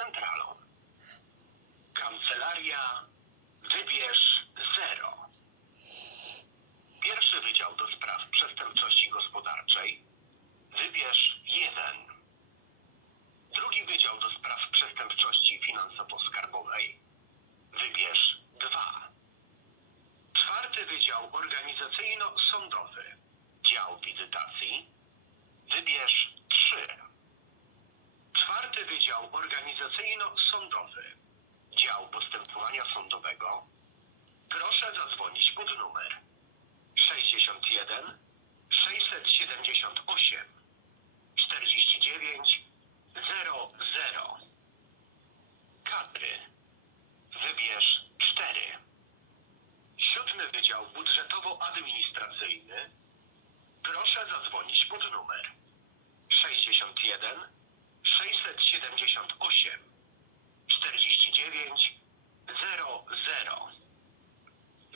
centralą. Kancelaria Wybierz Zero. Pierwszy Wydział do Spraw Przestępczości Gospodarczej. Wybierz 1. Drugi Wydział do Spraw Przestępczości Finansowo-Skarbowej. Wybierz 2. Czwarty Wydział Organizacyjno-Sądowy. Dział Wizytacji. Wybierz 3. Czwarty Wydział Organizacyjno-Sądowy. Dział Postępowania Sądowego. Proszę zadzwonić pod numer 61 678 49 00. Kadry. Wybierz 4. Siódmy Wydział Budżetowo-Administracyjny. Proszę zadzwonić pod numer 61 678 49 00.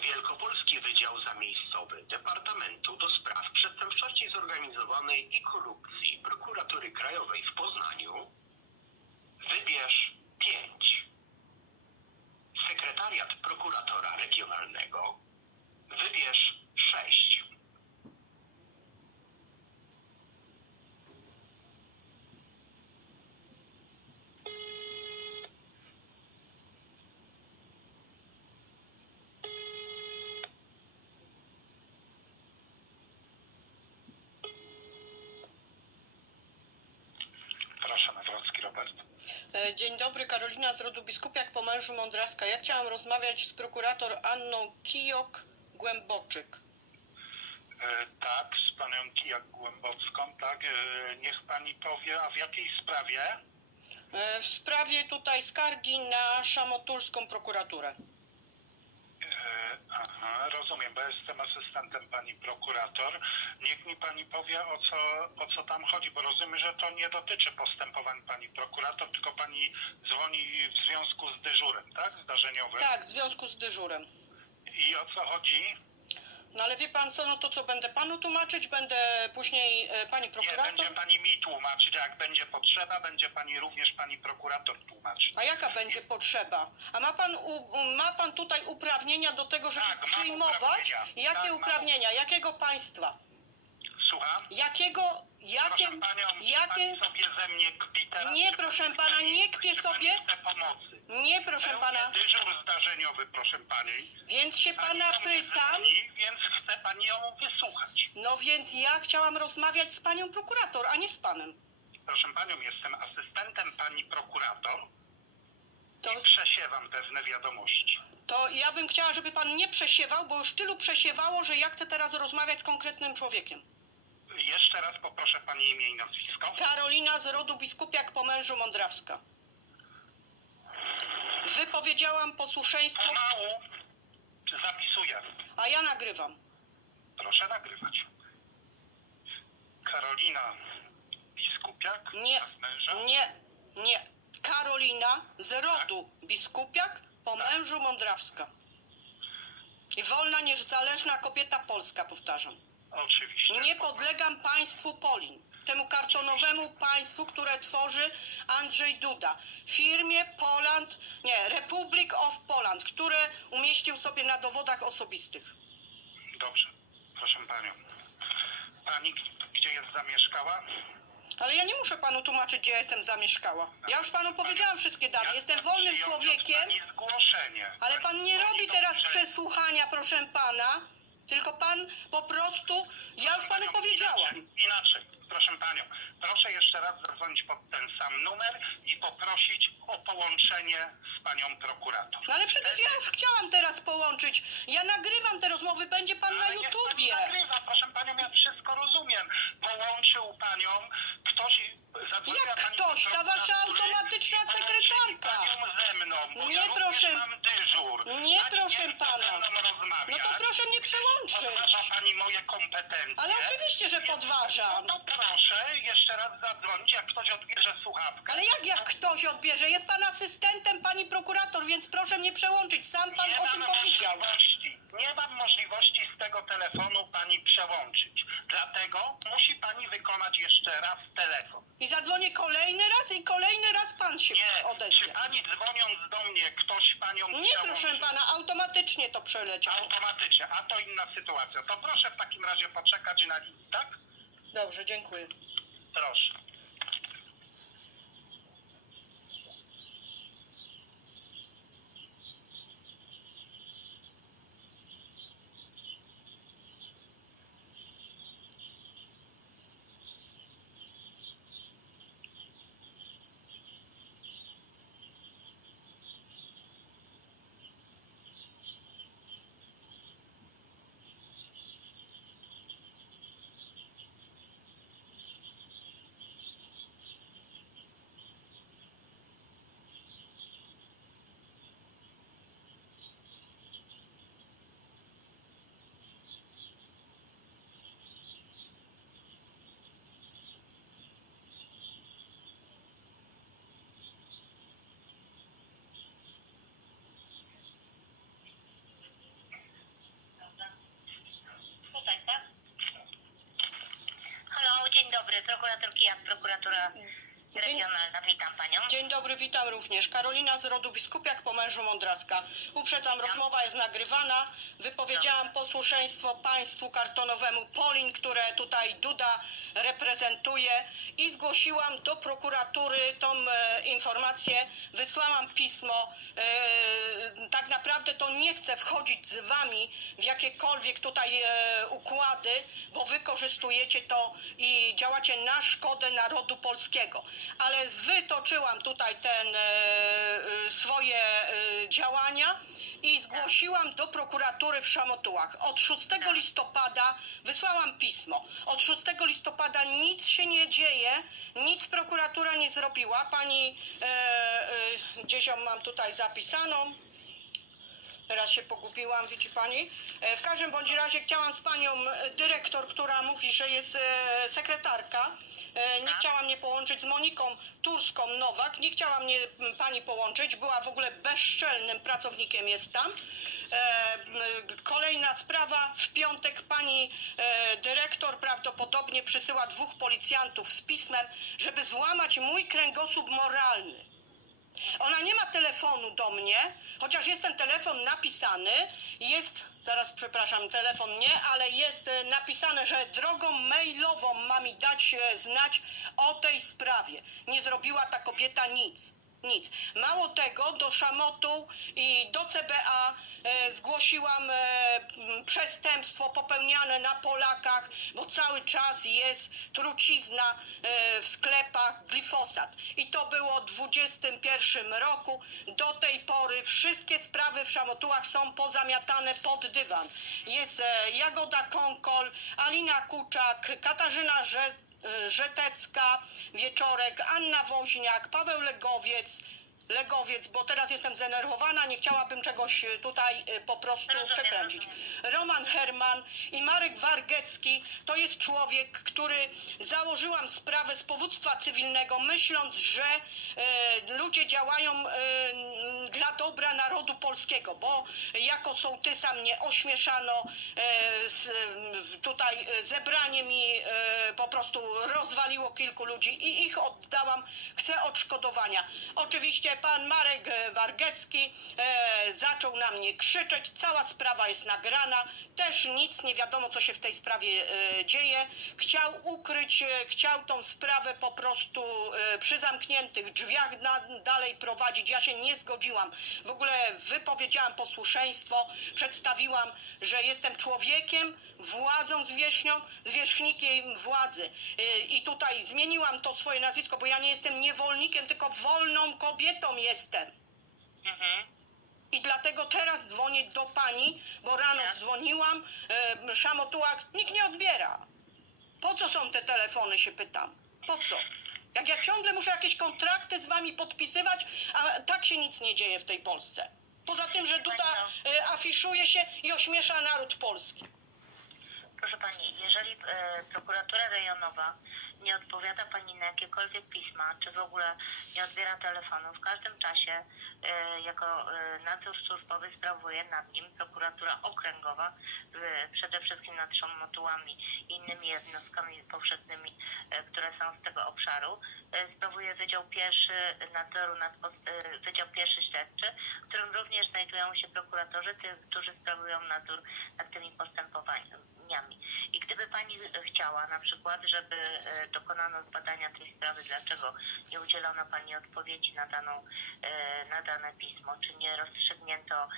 Wielkopolski Wydział Zamiejscowy Departamentu do Spraw Przestępczości Zorganizowanej i Korupcji Prokuratury Krajowej w Poznaniu. Wybierz 5. Sekretariat Prokuratora Regionalnego. Wybierz 6. Proszę, Nawrocki Robert. E, Dzień dobry, Karolina z rodu Biskupiak po mężu Mądraska. Ja chciałam rozmawiać z prokurator Anną Kijok-Głęboczyk. E, Tak, z panią Kijak Głębocką, tak. E, Niech pani powie, a w jakiej sprawie? E, W sprawie tutaj skargi na szamotulską prokuraturę. Rozumiem, bo jestem asystentem pani prokurator. Niech mi pani powie, o co, o co tam chodzi, bo rozumiem, że to nie dotyczy postępowań pani prokurator, tylko pani dzwoni w związku z dyżurem, tak? Zdarzeniowym. Tak, w związku z dyżurem. I o co chodzi? No ale wie pan co, no to co, będę panu tłumaczyć, będę później e, pani Nie, prokurator? będzie pani mi tłumaczyć, a jak będzie potrzeba, będzie pani również pani prokurator tłumaczyć. A jaka będzie potrzeba? A ma pan, u, ma pan tutaj uprawnienia do tego, żeby Tak, mam przyjmować? uprawnienia. Jakie Tak, mam. uprawnienia? Jakiego państwa? Słucham? Jakiego, jakie, Proszę panią, jakie, pani sobie ze mnie kpi teraz. Nie, czy proszę pani pana, chce- nie kpię czy pani sobie. chce pomocy. Nie proszę pana, dyżur zdarzeniowy, proszę pani. więc się Pani pana pytam, dzwoni, Więc chce pani ją wysłuchać. no więc ja chciałam rozmawiać z panią prokurator, a nie z panem. Proszę panią, jestem asystentem pani prokurator To, i przesiewam pewne wiadomości. to ja bym chciała, żeby pan nie przesiewał, bo już tylu przesiewało, że ja chcę teraz rozmawiać z konkretnym człowiekiem. Jeszcze raz poproszę pani imię i nazwisko. Karolina z rodu biskupiak po mężu Mądrawska. Wypowiedziałam posłuszeństwo, Pomału zapisuję. a ja nagrywam. Proszę nagrywać. Karolina Biskupiak. Nie, nie, nie. Karolina z rodu biskupiak po mężu Mądrawska. I wolna, niezależna kobieta polska, powtarzam. Oczywiście. Nie podlegam państwu Polin, temu kartonowemu państwu, które tworzy Andrzej Duda. Firmie Poland, nie, Republic of Poland, które umieścił sobie na dowodach osobistych. Dobrze, proszę panią. Pani gdzie jest zamieszkała? Ale ja nie muszę panu tłumaczyć, gdzie ja jestem zamieszkała. Ja już panu powiedziałam wszystkie dane. Ja Jestem wolnym od człowiekiem. Pani zgłoszenie. Ale pan nie Pani robi teraz prze- przesłuchania, proszę pana, tylko pan po prostu, ja już panu Panią, powiedziałam. Inaczej, inaczej, proszę panią. Proszę jeszcze raz zadzwonić pod ten sam numer i poprosić o połączenie z panią prokurator. No ale przecież ja już chciałam teraz połączyć. Ja nagrywam te rozmowy, będzie pan na Ale niech YouTubie. Pani nagrywa, proszę panią, ja wszystko rozumiem. Połączył panią ktoś Jak pani ktoś? Ta wasza prokuratury automatyczna i sekretarka. Panią ze mną, bo Nie, ja również proszę. mam dyżur. Nie, Pani proszę chce pana. ze mną rozmawiać. No to proszę mnie przełączyć. Podważa pani moje kompetencje. Ale oczywiście, że podważam. No to proszę jeszcze raz zadzwonić, jak ktoś odbierze słuchawkę. Ale jak, jak ktoś odbierze? Jest pan asystentem pani prokurator, więc proszę mnie przełączyć. Sam pan nie o tym powiedział. możliwości, nie mam możliwości z tego telefonu pani przełączyć. Dlatego musi pani wykonać jeszcze raz telefon. I zadzwonię kolejny raz i kolejny raz pan się Nie, czy odezwie. pani dzwoniąc do mnie, ktoś panią Nie, proszę przełączył? pana, automatycznie to przeleciało. Automatycznie, a to inna sytuacja. To proszę w takim razie poczekać na list, tak? Dobrze, dziękuję. Proszę. Tutaj, tak? Halo, dzień dobry, prokurator Kijak, prokuratura regionalna, witam panią. Dzień dobry, witam również. Karolina z rodu Biskupiak po mężu Mądraska. Uprzedzam, rozmowa jest nagrywana. Wypowiedziałam posłuszeństwo państwu kartonowemu Polin, które tutaj Duda reprezentuje i zgłosiłam do prokuratury tą e, informację. Wysłałam pismo. E, naprawdę to nie chcę wchodzić z wami w jakiekolwiek tutaj e, układy, bo wykorzystujecie to i działacie na szkodę narodu polskiego. Ale wytoczyłam tutaj ten e, e, swoje e, działania i zgłosiłam do prokuratury w Szamotułach. Od 6 listopada wysłałam pismo. Od 6 listopada nic się nie dzieje, nic prokuratura nie zrobiła. Pani e, e, gdzieś ją mam tutaj zapisaną. Teraz się pogubiłam, widzi pani. E, W każdym bądź razie chciałam z panią e, dyrektor, która mówi, że jest e, sekretarka. Nie chciała mnie połączyć z Moniką Turską Nowak. Nie chciała mnie pani połączyć. Była w ogóle bezczelnym pracownikiem jest tam. Kolejna sprawa. W piątek pani dyrektor prawdopodobnie przysyła dwóch policjantów z pismem, żeby złamać mój kręgosłup moralny. Ona nie ma telefonu do mnie, chociaż jest ten telefon napisany. Jest, zaraz przepraszam, telefon nie, ale jest e, napisane, że drogą mailową ma mi dać e, znać o tej sprawie. Nie zrobiła ta kobieta nic. Nic. Mało tego, do Szamotu i do CBA e, zgłosiłam e, przestępstwo popełniane na Polakach, bo cały czas jest trucizna e, w sklepach, glifosat. I to było w 21 roku. Do tej pory wszystkie sprawy w Szamotułach są pozamiatane pod dywan. Jest Jagoda Konkol, Alina Kuczak, Katarzyna Że, Żetecka, Wieczorek, Anna Woźniak, Paweł Legowiec, Legowiec, bo teraz jestem zdenerwowana, nie chciałabym czegoś e, tutaj e, po prostu przekręcić. Roman Herman i Marek Wargecki to jest człowiek, który założyłam sprawę z powództwa cywilnego, myśląc, że e, ludzie działają dla dobra narodu polskiego, bo jako sołtysa mnie ośmieszano, e, z, tutaj zebranie mi po prostu rozwaliło kilku ludzi i ich oddałam, chcę odszkodowania. Oczywiście pan Marek Wargecki e, zaczął na mnie krzyczeć, cała sprawa jest nagrana, też nic nie wiadomo, co się w tej sprawie e, dzieje. Chciał ukryć, e, chciał tą sprawę po prostu e, przy zamkniętych drzwiach na, dalej prowadzić. Ja się nie zgodziłam. W ogóle wypowiedziałam posłuszeństwo, przedstawiłam, że jestem człowiekiem, władzą zwierzchnią, zwierzchnikiem władzy. E, I tutaj zmieniłam to swoje nazwisko, bo ja nie jestem niewolnikiem, tylko wolną kobietą jestem. Mhm. I dlatego teraz dzwonię do pani, bo rano Tak. dzwoniłam, e, szamotułak, nikt nie odbiera. Po co są te telefony, się pytam. Po co? Jak ja ciągle muszę jakieś kontrakty z wami podpisywać, a tak się nic nie dzieje w tej Polsce. Poza tym, że Duda e, afiszuje się i ośmiesza naród polski. Proszę pani, jeżeli e, prokuratura rejonowa nie odpowiada Pani na jakiekolwiek pisma, czy w ogóle nie odbiera telefonu, w każdym czasie e, jako e, nadzór służbowy sprawuje nad nim prokuratura okręgowa, e, przede wszystkim nad Szomotułami i innymi jednostkami powszechnymi, e, które są z tego obszaru. E, sprawuje Wydział Pierwszy Nadzoru nad e, Wydział Pierwszy Śledczy, w którym również znajdują się prokuratorzy, którzy sprawują nadzór nad tymi postępowaniami. I gdyby Pani e, chciała na przykład, żeby e, dokonano zbadania tej sprawy, dlaczego nie udzielono Pani odpowiedzi na, daną, e, na dane pismo, czy nie rozstrzygnięto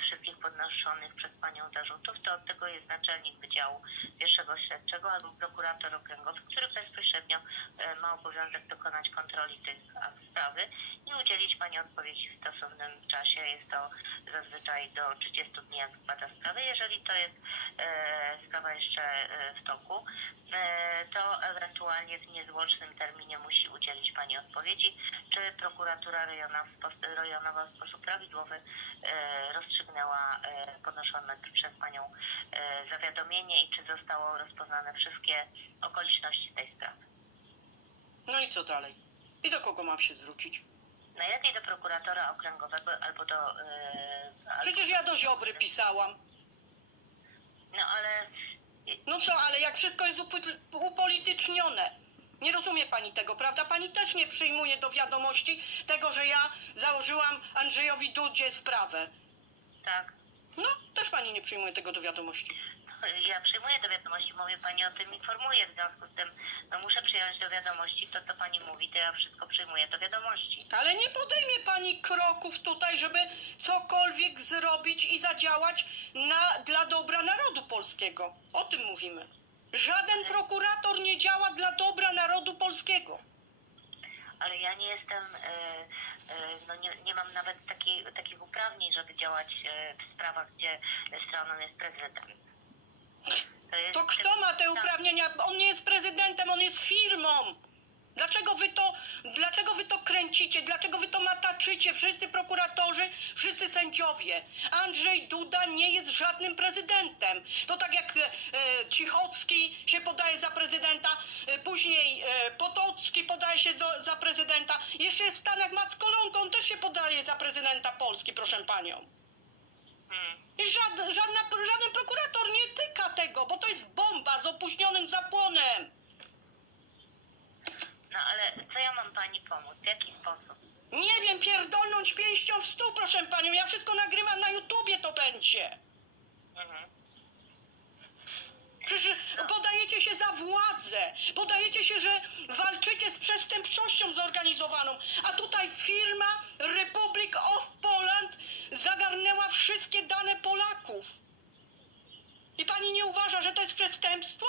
wszystkich podnoszonych przez Panią zarzutów, to od tego jest naczelnik Wydziału Pierwszego Śledczego albo prokurator okręgowy, który bezpośrednio ma obowiązek dokonać kontroli tej sprawy i udzielić Pani odpowiedzi w stosownym czasie. Jest to zazwyczaj do 30 dni, jak spada sprawy. Jeżeli to jest sprawa jeszcze e, w toku, e, to ewentualnie w niezwłocznym terminie musi udzielić Pani odpowiedzi, czy prokuratura rejonowa w sposób prawidłowy e, rozstrzygnęła podnoszone przez Panią zawiadomienie i czy zostało rozpoznane wszystkie okoliczności tej sprawy. No i co dalej? I do kogo mam się zwrócić? Najlepiej do prokuratora okręgowego albo do... Albo- Przecież ja do Ziobry pisałam. No ale No co, ale jak wszystko jest upo- upolitycznione. Nie rozumie pani tego, prawda? Pani też nie przyjmuje do wiadomości tego, że ja założyłam Andrzejowi Dudzie sprawę. tak, No, też pani nie przyjmuje tego do wiadomości. Ja przyjmuję do wiadomości, mówię Pani o tym informuję, w związku z tym no muszę przyjąć do wiadomości to, co Pani mówi, to ja wszystko przyjmuję do wiadomości. Ale nie podejmie pani kroków tutaj, żeby cokolwiek zrobić i zadziałać na, dla dobra narodu polskiego. O tym mówimy. Żaden prokurator nie działa dla dobra narodu polskiego. Ale ja nie jestem, e, no nie, nie mam nawet takiej, takich uprawnień, żeby działać e, w sprawach, gdzie stroną jest prezydent. To, kto ma te uprawnienia? On nie jest prezydentem, on jest firmą. Dlaczego wy to, dlaczego wy to kręcicie? Dlaczego wy to mataczycie? Wszyscy prokuratorzy, wszyscy sędziowie. Andrzej Duda nie jest żadnym prezydentem. To tak jak e, e, Cichocki się podaje za prezydenta, e, później e, Potocki podaje się do, za prezydenta. Jeszcze jest w Stanach Mackolonko, on też się podaje za prezydenta Polski, proszę panią. I żaden, żadna, żaden prokurator nie tyka tego, bo to jest bomba z opóźnionym zapłonem. No ale co ja mam Pani pomóc? W jaki sposób? Nie wiem, pierdolnąć pięścią w stół, proszę panią. Ja wszystko nagrywam na YouTubie, to będzie. Mhm. Przecież podajecie się za władzę. Podajecie się, że walczycie z przestępczością zorganizowaną. A tutaj firma Republic of Poland zagarnęła wszystkie dane Polaków. I pani nie uważa, że to jest przestępstwo?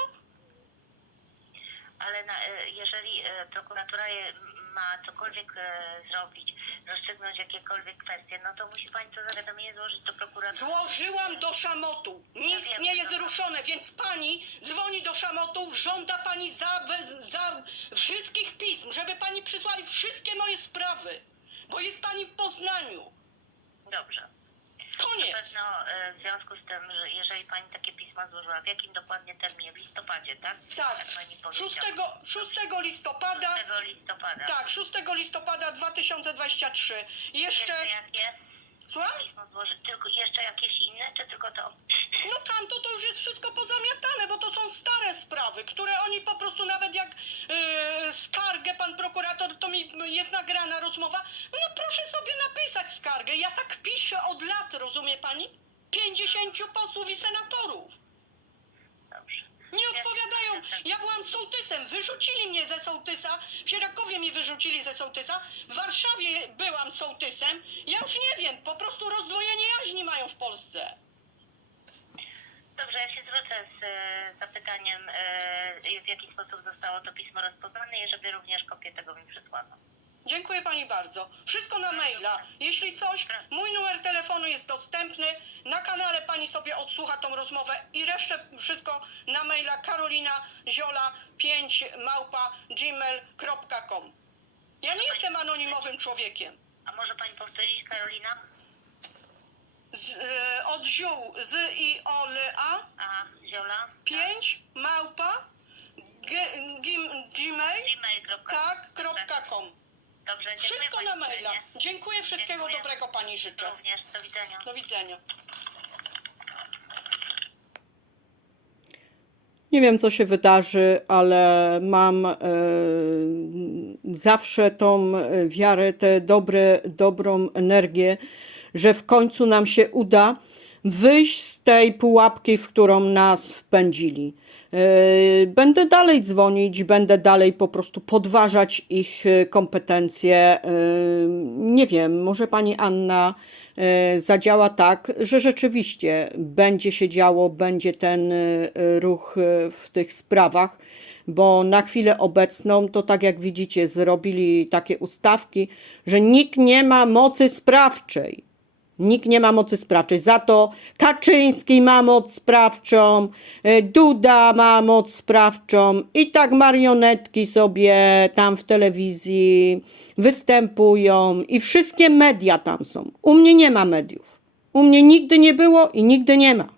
Ale na, e, jeżeli e, prokuratura je, ma cokolwiek e, zrobić, rozstrzygnąć jakiekolwiek kwestie, no to musi Pani to zawiadomienie złożyć do prokuratury. Złożyłam do szamotu. Nic nie jest ruszone, więc pani dzwoni do szamotu, żąda pani za, za wszystkich pism, żeby pani przysłali wszystkie moje sprawy. Bo jest pani w Poznaniu. Dobrze. Na Koniec. pewno e, w związku z tym, że jeżeli Pani takie pisma złożyła, w jakim dokładnie terminie? W listopadzie, tak? Tak. Pani 6, powiedziała. 6 listopada. 6 listopada. Tak, 6 listopada 2023. Jeszcze. Jeszcze jakie Słucham? Tylko jeszcze jakieś inne, czy tylko to? No tamto to już jest wszystko pozamiatane, bo to są stare sprawy, które oni po prostu nawet jak yy, skargę pan prokurator, to mi jest nagrana rozmowa, no proszę sobie napisać skargę. Ja tak piszę od lat, rozumie pani? 50 posłów i senatorów. Nie odpowiadają. Ja byłam sołtysem, wyrzucili mnie ze sołtysa, w Sierakowie mnie wyrzucili ze sołtysa, w Warszawie byłam sołtysem. Ja już nie wiem, po prostu rozdwojenie jaźni mają w Polsce. Dobrze, ja się zwrócę z e, zapytaniem, e, w jaki sposób zostało to pismo rozpoznane i żeby również kopię tego mi przysłano. Dziękuję pani bardzo. Wszystko na maila. Jeśli coś, mój numer telefonu jest dostępny. Na kanale pani sobie odsłucha tą rozmowę i resztę wszystko na maila karolina ziola 5 małpa gmail.com. Ja nie jestem anonimowym człowiekiem. A może Pani powtórzyć, Karolina? Z, e, od ziół z i o l a Aha, Ziola? 5 małpa G- gim, gmail, gmail.com. tak, kropka com. Dobrze, dziękuję Wszystko pani na maila. Dziękuję, wszystkiego Dziękuję. dobrego pani życzę. Również, do widzenia. Do widzenia. Nie wiem, co się wydarzy, ale mam e, zawsze tą wiarę, tę dobre, dobrą energię, że w końcu nam się uda wyjść z tej pułapki, w którą nas wpędzili. E, Będę dalej dzwonić, będę dalej po prostu podważać ich e, kompetencje. E, Nie wiem, może pani Anna e, zadziała tak, że rzeczywiście będzie się działo, będzie ten e, ruch w tych sprawach, bo na chwilę obecną to tak jak widzicie zrobili takie ustawki, że nikt nie ma mocy sprawczej. Nikt nie ma mocy sprawczej. Za to Kaczyński ma moc sprawczą, e, Duda ma moc sprawczą i tak marionetki sobie tam w telewizji występują i wszystkie media tam są. U mnie nie ma mediów. U mnie nigdy nie było i nigdy nie ma.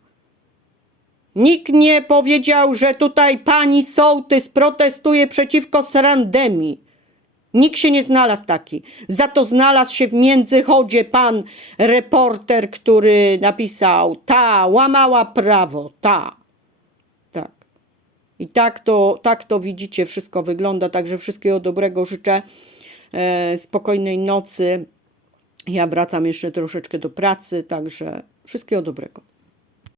Nikt nie powiedział, że tutaj pani sołtys protestuje przeciwko srandemii. Nikt się nie znalazł taki. Za to znalazł się w międzychodzie pan reporter, który napisał: Ta, łamała prawo, ta. Tak. I tak to, tak to widzicie, wszystko wygląda. Także wszystkiego dobrego życzę. E, spokojnej nocy. Ja wracam jeszcze troszeczkę do pracy, także wszystkiego dobrego.